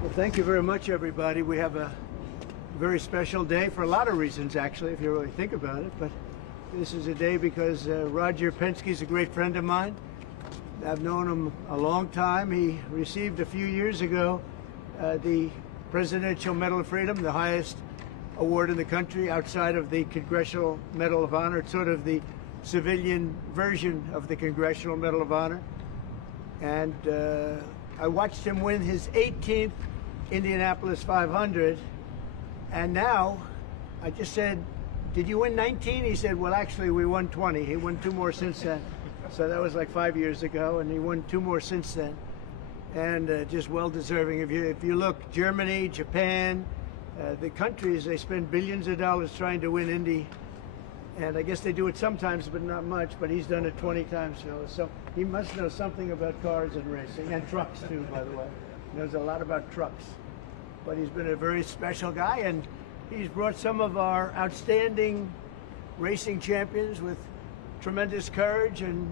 Well, thank you very much, everybody. We have a very special day for a lot of reasons, actually, if you really think about it. But this is a day because Roger Penske is a great friend of mine. I've known him a long time. He received a few years ago the Presidential Medal of Freedom, the highest award in the country outside of the Congressional Medal of Honor. It's sort of the civilian version of the Congressional Medal of Honor. And I watched him win his 18th Indianapolis 500. And now I just said, did you win 19? He said, well, actually, we won 20. He won 2 more since then. So that was like 5 years ago, and he won 2 more since then. And just well-deserving. If you look, Germany, Japan, the countries, they spend billions of dollars trying to win Indy. And I guess they do it sometimes, but not much. But he's done it 20 times, so he must know something about cars and racing, and trucks, too, by the way. He knows a lot about trucks. But he's been a very special guy, and he's brought some of our outstanding racing champions with tremendous courage and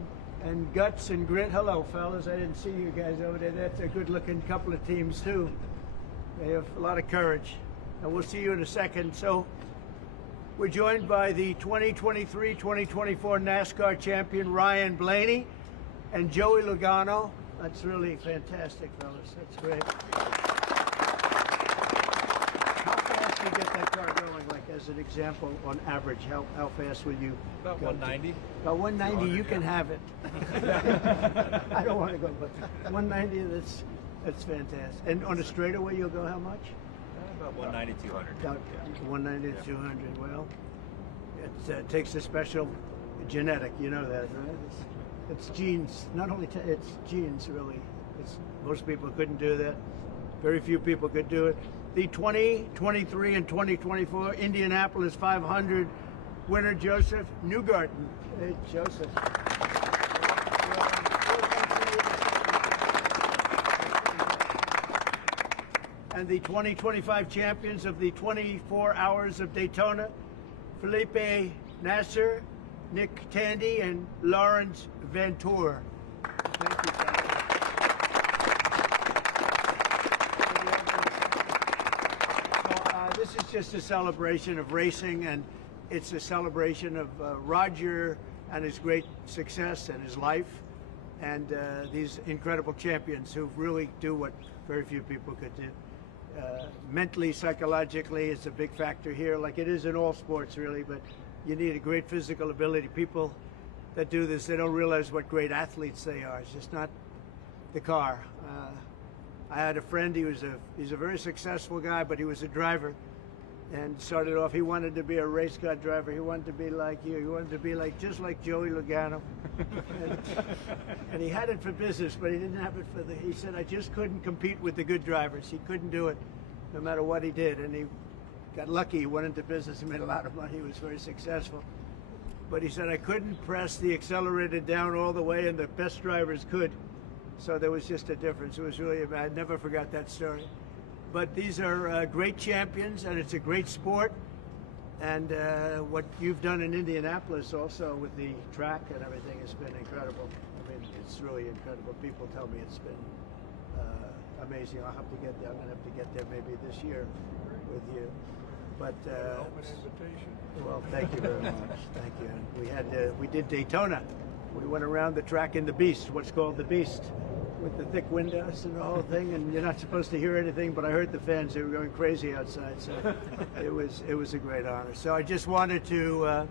guts and grit. Hello, fellas. I didn't see you guys over there. That's a good-looking couple of teams, too. They have a lot of courage. And we'll see you in a second. So we're joined by the 2023-2024 NASCAR champion, Ryan Blaney, and Joey Logano. That's really fantastic, fellas. That's great. You get that car going, like as an example, on average, how fast will you About 190. About 190, you can have it. I don't want to go, but 190, that's fantastic. And on a straightaway, you'll go how much? About 190, 200. About 190 to 200. Well, it takes a special genetic, you know that, right? It's genes. Not only it's genes, really. Most people couldn't do that. Very few people could do it. The 2023 and 2024 Indianapolis 500 winner, Joseph Newgarden. Hey, Joseph. And the 2025 champions of the 24 Hours of Daytona, Felipe Nasser, Nick Tandy, and Lawrence Vantour. Thank you, guys. This is just a celebration of racing, and it's a celebration of Roger and his great success and his life, and these incredible champions who really do what very few people could do. Mentally, psychologically, it's a big factor here, like it is in all sports, really, but you need a great physical ability. People that do this, they don't realize what great athletes they are. It's just not the car. I had a friend, he's a very successful guy, but he was a driver. And started off, he wanted to be a race car driver. He wanted to be like you. He wanted to be just like Joey Logano. and he had it for business, but he didn't have it he said, I just couldn't compete with the good drivers. He couldn't do it, no matter what he did. And he got lucky. He went into business. He made a lot of money. He was very successful. But he said, I couldn't press the accelerator down all the way, and the best drivers could. So there was just a difference. It was really, I never forgot that story. But these are great champions, and it's a great sport. And what you've done in Indianapolis also with the track and everything has been incredible. I mean, it's really incredible. People tell me it's been amazing. I'll have to get there. I'm going to have to get there maybe this year with you. But open invitation. Well, thank you very much. Thank you. We did Daytona. We went around the track in the Beast, what's called the Beast, with the thick windows and the whole thing, and you're not supposed to hear anything, but I heard the fans, they were going crazy outside, so it was a great honor. So I just wanted to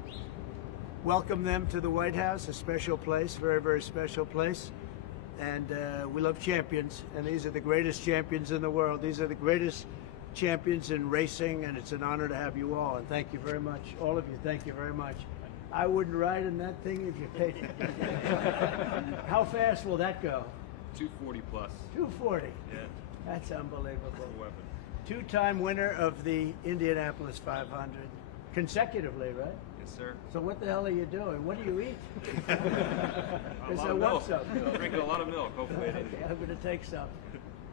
welcome them to the White House, a special place, very, very special place. And we love champions, and these are the greatest champions in the world. These are the greatest champions in racing, and it's an honor to have you all, and thank you very much. All of you, thank you very much. I wouldn't ride in that thing if you paid me. How fast will that go? 240 plus. 240. Yeah. That's unbelievable. That's a weapon. Two-time winner of the Indianapolis 500, consecutively, right? Yes, sir. So what the hell are you doing? What do you eat? A lot of milk. Drinking a lot of milk, hopefully. Okay, I'm going to take some.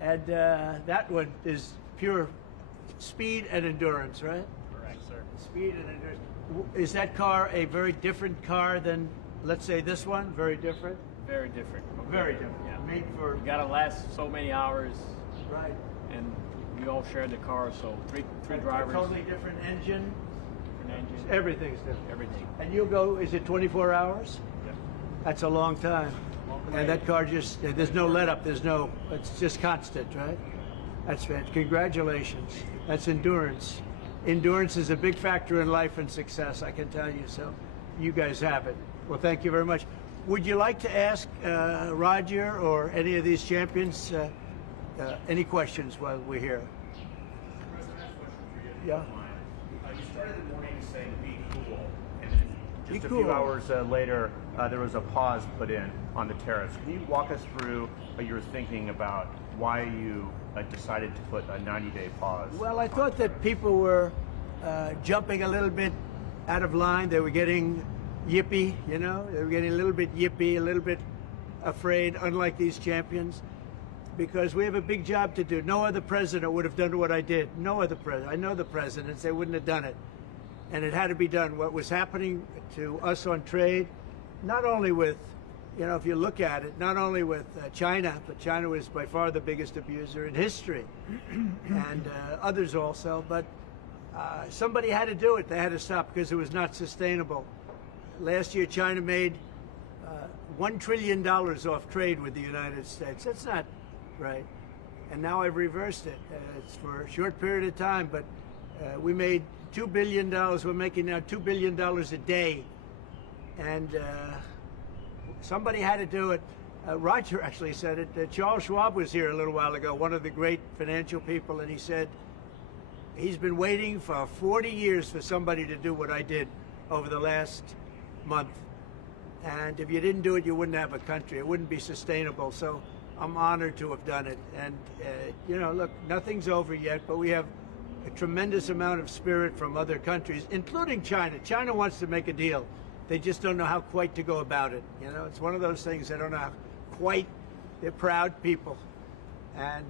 And that one is pure speed and endurance, right? Correct, sir. Speed and endurance. Is that car a very different car than, let's say, this one? Very different? Very different. Very different. Yeah. Made for... You gotta last so many hours, Right. and We all shared the car, so three drivers. Totally different engine. Different engine. Everything's different. Everything. And you'll go, is it 24 hours? Yeah. That's a long time. And that car just, there's no let up, it's just constant, right? That's fantastic. Congratulations. That's endurance. Endurance is a big factor in life and success, I can tell you. So you guys have it. Well, thank you very much. Would you like to ask Roger or any of these champions any questions while we're here? Yeah. You started the morning saying be cool, and then just a few hours later, there was a pause put in on the tariffs. Can you walk us through your thinking about why you decided to put a 90-day pause? Well, I thought that people were jumping a little bit out of line. They were getting yippy, you know? They were getting a little bit yippy, a little bit afraid, unlike these champions, because we have a big job to do. No other president would have done what I did. No other president. I know the presidents, they wouldn't have done it. And it had to be done. What was happening to us on trade, not only with, you know, if you look at it, not only with China, but China was by far the biggest abuser in history, and others also, but somebody had to do it. They had to stop because it was not sustainable. Last year, China made $1 trillion off trade with the United States. That's not right. And now I've reversed it. It's for a short period of time, but we made $2 billion. We're making now $2 billion a day. And somebody had to do it. Roger actually said it. Charles Schwab was here a little while ago, one of the great financial people, and he said he's been waiting for 40 years for somebody to do what I did over the last month. And if you didn't do it, you wouldn't have a country. It wouldn't be sustainable. So I'm honored to have done it. And, you know, look, nothing's over yet, but we have a tremendous amount of spirit from other countries, including China. China wants to make a deal. They just don't know how quite to go about it. You know, it's one of those things they don't know how quite. They're proud people. And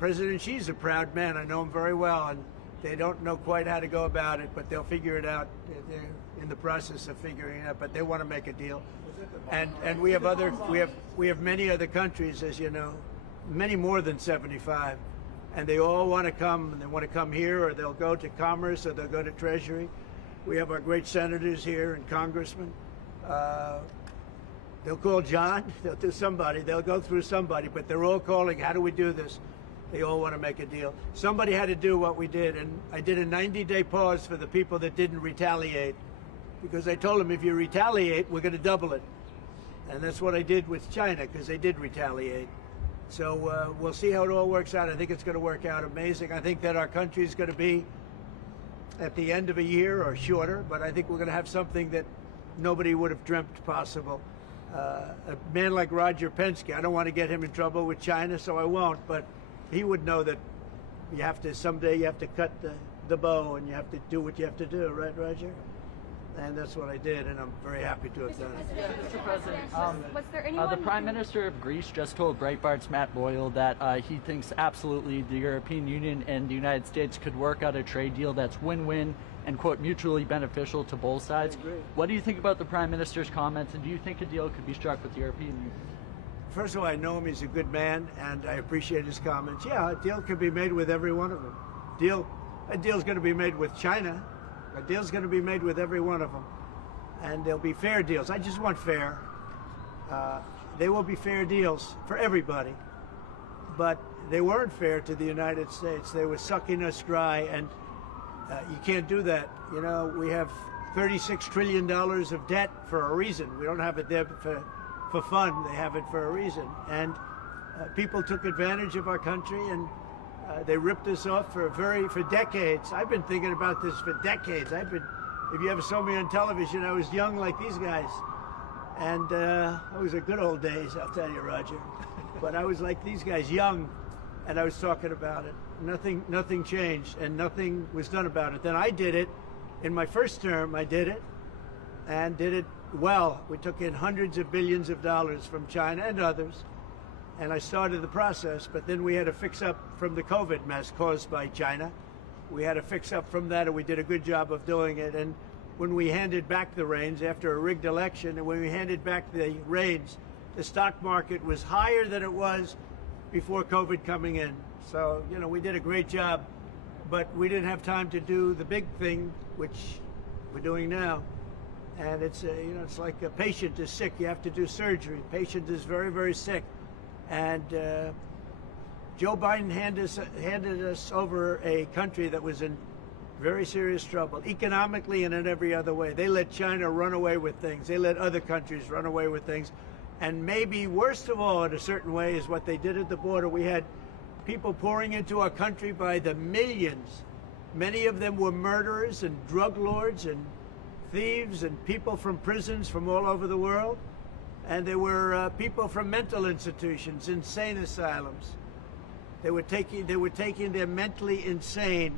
President Xi's a proud man. I know him very well. And they don't know quite how to go about it, but they'll figure it out. They're in the process of figuring it out, but they want to make a deal. And we have many other countries, as you know, many more than 75, and they all want to come. And they want to come here, or they'll go to Commerce, or they'll go to Treasury. We have our great senators here and congressmen. They'll call John. They'll do somebody. They'll go through somebody, but they're all calling. How do we do this? They all want to make a deal. Somebody had to do what we did, and I did a 90-day pause for the people that didn't retaliate, because I told them if you retaliate, we're going to double it. And that's what I did with China, because they did retaliate. So we'll see how it all works out. I think it's going to work out amazing. I think that our country is going to be at the end of a year or shorter, but I think we're going to have something that nobody would have dreamt possible. A man like Roger Penske, I don't want to get him in trouble with China, so I won't, but he would know that you have to, someday you have to cut the bow and you have to do what you have to do, right, Roger? And that's what I did, and I'm very happy to have done it. Mr. President, was there anyone the Prime Minister of Greece just told Breitbart's Matt Boyle that he thinks absolutely the European Union and the United States could work out a trade deal that's win-win and, quote, mutually beneficial to both sides. What do you think about the Prime Minister's comments, and do you think a deal could be struck with the European Union? First of all, I know him. He's a good man, and I appreciate his comments. Yeah, a deal could be made with every one of them. A deal's going to be made with China. A deal's going to be made with every one of them. And there'll be fair deals. I just want fair. They will be fair deals for everybody. But they weren't fair to the United States. They were sucking us dry, and you can't do that. You know, we have $36 trillion of debt for a reason. We don't have it there for fun. They have it for a reason. And people took advantage of our country, and they ripped us off for decades. I've been thinking about this for decades. If you ever saw me on television, I was young like these guys. And it was a good old days, I'll tell you, Roger. But I was like these guys, young, and I was talking about it. Nothing changed, and nothing was done about it. Then I did it. In my first term, I did it, and did it well. We took in hundreds of billions of dollars from China and others, and I started the process, but then we had to fix up from the COVID mess caused by China. We had to fix up from that, and we did a good job of doing it. And when we handed back the reins after a rigged election, and when we handed back the reins, the stock market was higher than it was before COVID coming in. So, you know, we did a great job, but we didn't have time to do the big thing, which we're doing now. And it's, you know, it's like a patient is sick, you have to do surgery. Patient is very, very sick. And Joe Biden handed us over a country that was in very serious trouble, economically and in every other way. They let China run away with things. They let other countries run away with things. And maybe worst of all, in a certain way, is what they did at the border. We had people pouring into our country by the millions. Many of them were murderers and drug lords and thieves and people from prisons from all over the world. And there were people from mental institutions, insane asylums. They were taking their mentally insane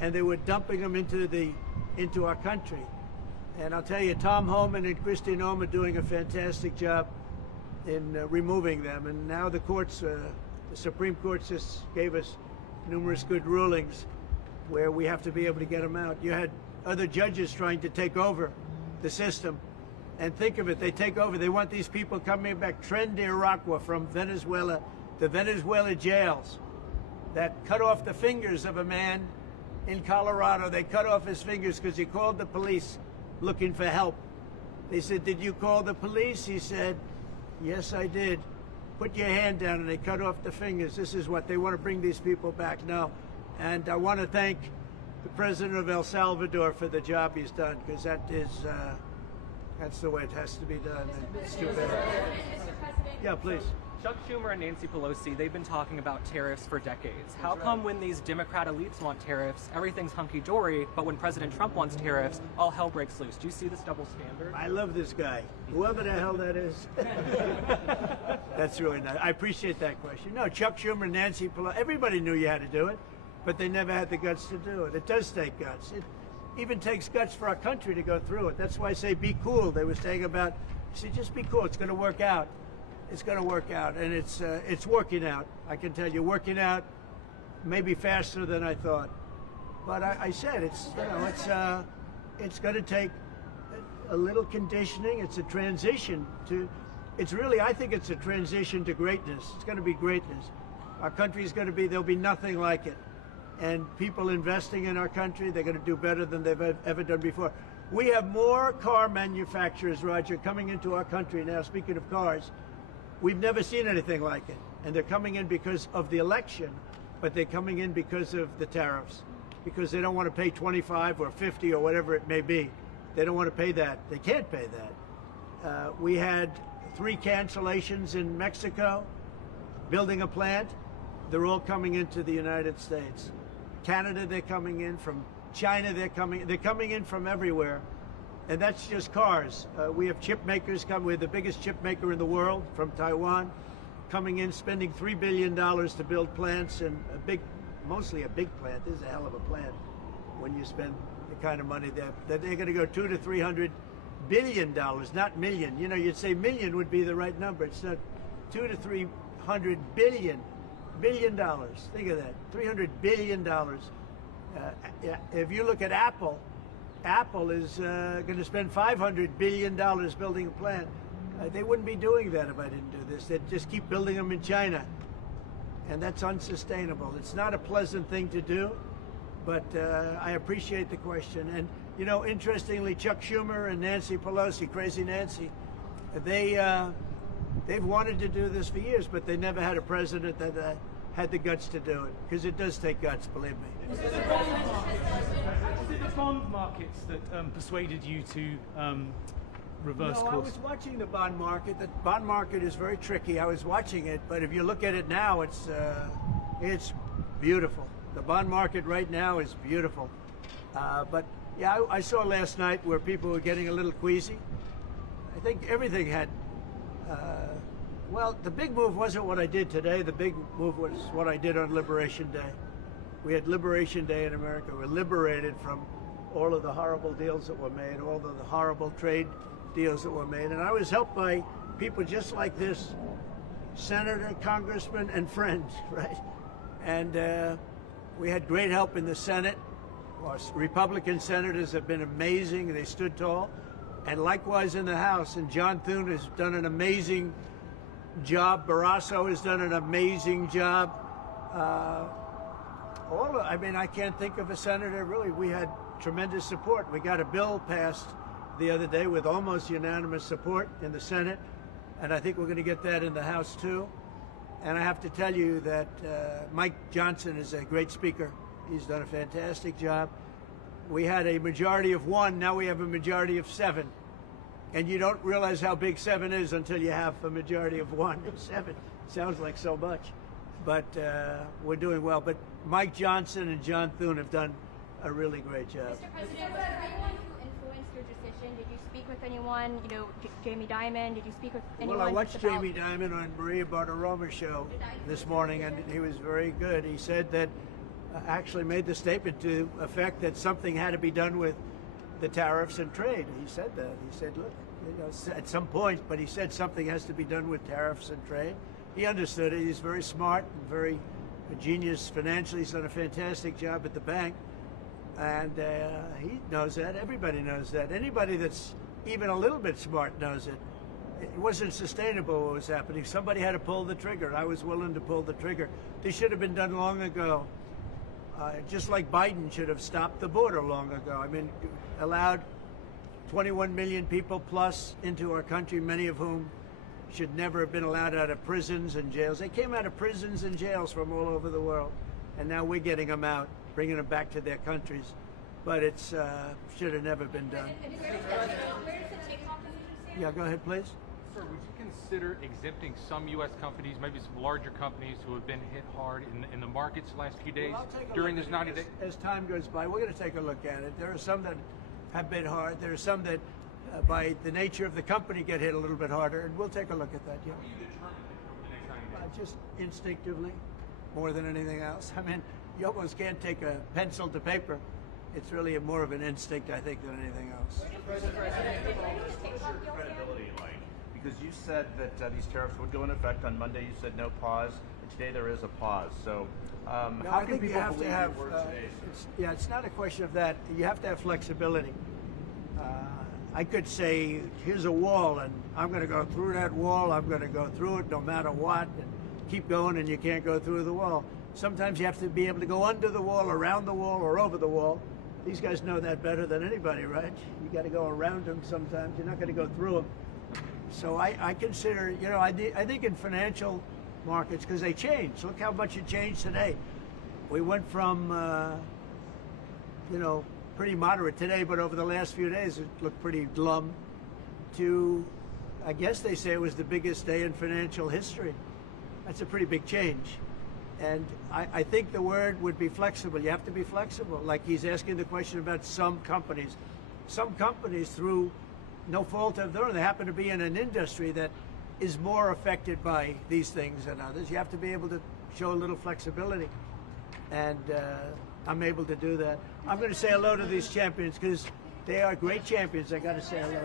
and they were dumping them into our country. And I'll tell you, Tom Homan and Kristi Noem are doing a fantastic job in removing them. And now the courts, the Supreme Court just gave us numerous good rulings where we have to be able to get them out. You had other judges trying to take over the system. And think of it, they take over, they want these people coming back. Tren de Aragua from Venezuela, the Venezuela jails that cut off the fingers of a man in Colorado. They cut off his fingers because he called the police looking for help. They said, "Did you call the police?" He said, "Yes, I did." "Put your hand down," and they cut off the fingers. This is what they want to bring these people back now. And I want to thank the president of El Salvador for the job he's done, because that is, that's the way it has to be done. And it's too bad. Yeah, please. Chuck Schumer and Nancy Pelosi, they've been talking about tariffs for decades. How come when these Democrat elites want tariffs, everything's hunky-dory, but when President Trump wants tariffs, all hell breaks loose? Do you see this double standard? I love this guy, whoever the hell that is. That's really nice. I appreciate that question. No, Chuck Schumer, Nancy Pelosi, everybody knew you had to do it, but they never had the guts to do it. It does take guts. It even takes guts for our country to go through it. That's why I say be cool. They were saying about, I said, just be cool. It's going to work out. It's going to work out, and it's working out. I can tell you, working out maybe faster than I thought. But I said it's, you know, it's going to take a little conditioning. It's a transition to, it's really, I think it's a transition to greatness. It's going to be greatness. Our country is going to be, there'll be nothing like it. And people investing in our country, they're going to do better than they've ever done before. We have more car manufacturers, Roger, coming into our country now, speaking of cars. We've never seen anything like it. And they're coming in because of the election, but they're coming in because of the tariffs, because they don't want to pay 25 or 50 or whatever it may be. They don't want to pay that. They can't pay that. We had 3 cancellations in Mexico, building a plant. They're all coming into the United States. Canada, they're coming in. From China, they're coming in from everywhere. And that's just cars. We have chip makers coming. We're the biggest chip maker in the world, from Taiwan, coming in, spending $3 billion to build plants, and mostly a big plant. This is a hell of a plant when you spend the kind of money that they're going to go $200 to $300 billion, not million. You know, you'd say million would be the right number. It's not. $200 to $300 billion. Think of that, $300 billion. If you look at Apple, Apple is going to spend $500 billion building a plant. They wouldn't be doing that if I didn't do this. They'd just keep building them in China. And that's unsustainable. It's not a pleasant thing to do, but I appreciate the question. And, you know, interestingly, Chuck Schumer and Nancy Pelosi, Crazy Nancy, they've wanted to do this for years, but they never had a president that had the guts to do it, because it does take guts, believe me. Was it the bond markets that persuaded you to reverse course? I was watching the bond market. The bond market is very tricky. I was watching it, but if you look at it now, it's beautiful. The bond market right now is beautiful. But yeah, I saw last night where people were getting a little queasy. I think everything had. Well, the big move wasn't what I did today. The big move was what I did on Liberation Day. We had Liberation Day in America. We're liberated from all of the horrible deals that were made, all of the horrible trade deals that were made. And I was helped by people just like this, senator, congressman, and friends, right? And we had great help in the Senate. Our Republican senators have been amazing. They stood tall. And likewise in the House. And John Thune has done an amazing job. Barrasso has done an amazing job. I mean, I can't think of a senator really. We had tremendous support. We got a bill passed the other day with almost unanimous support in the Senate, and I think we're going to get that in the House too. And I have to tell you that Mike Johnson is a great speaker. He's done a fantastic job. We had a majority of 1, now we have a majority of 7. And you don't realize how big 7 is until you have a majority of 1. 7 sounds like so much. But we're doing well. But Mike Johnson and John Thune have done a really great job. Mr. President, was there anyone who influenced your decision? Did you speak with anyone, Jamie Dimon? Did you speak with anyone? Well, I watched Jamie Dimon on Maria Bartiromo's show this morning, and he was very good. He said that, actually made the statement to effect that something had to be done with the tariffs and trade. He said that. He said, look, at some point, but he said something has to be done with tariffs and trade. He understood it. He's very smart and very a genius financially. He's done a fantastic job at the bank. And he knows that. Everybody knows that. Anybody that's even a little bit smart knows it. It wasn't sustainable what was happening. Somebody had to pull the trigger. I was willing to pull the trigger. This should have been done long ago. Just like Biden should have stopped the border long ago. I mean, allowed 21 million people plus into our country, many of whom should never have been allowed out of prisons and jails. They came out of prisons and jails from all over the world. And now we're getting them out, bringing them back to their countries. But it's should have never been done. Where does the takeoff decision stand? Yeah, go ahead, please. Sir, would you consider exempting some U.S. companies, maybe some larger companies who have been hit hard in the markets the last few days Well, I'll take a during look this at 90 it. days? As time goes by, we're going to take a look at it. There are some that have been hard. There are some that, by the nature of the company, get hit a little bit harder, and we'll take a look at that. Yeah. How do you determine it over the next 90 days? Just instinctively, more than anything else. I mean, you almost can't take a pencil to paper. It's really more of an instinct, I think, than anything else. What's your credibility like? Because you said that these tariffs would go into effect on Monday. You said no pause. Today there is a pause. So No, how I can think people you have believe to have. your word today? It's not a question of that. You have to have flexibility. I could say, here's a wall, and I'm going to go through that wall. I'm going to go through it no matter what, and keep going, and you can't go through the wall. Sometimes you have to be able to go under the wall, around the wall, or over the wall. These guys know that better than anybody, right? You got to go around them sometimes. You're not going to go through them. So I consider, I think in financial markets, because they change. Look how much it changed today. We went from, pretty moderate today, but over the last few days it looked pretty glum, to, I guess they say it was the biggest day in financial history. That's a pretty big change. And I think the word would be flexible. You have to be flexible. Like he's asking the question about some companies. Some companies, through no fault of their own, they happen to be in an industry that is more affected by these things than others. You have to be able to show a little flexibility. And I'm able to do that. I'm going to say hello to these champions because they are great champions. I got to say hello.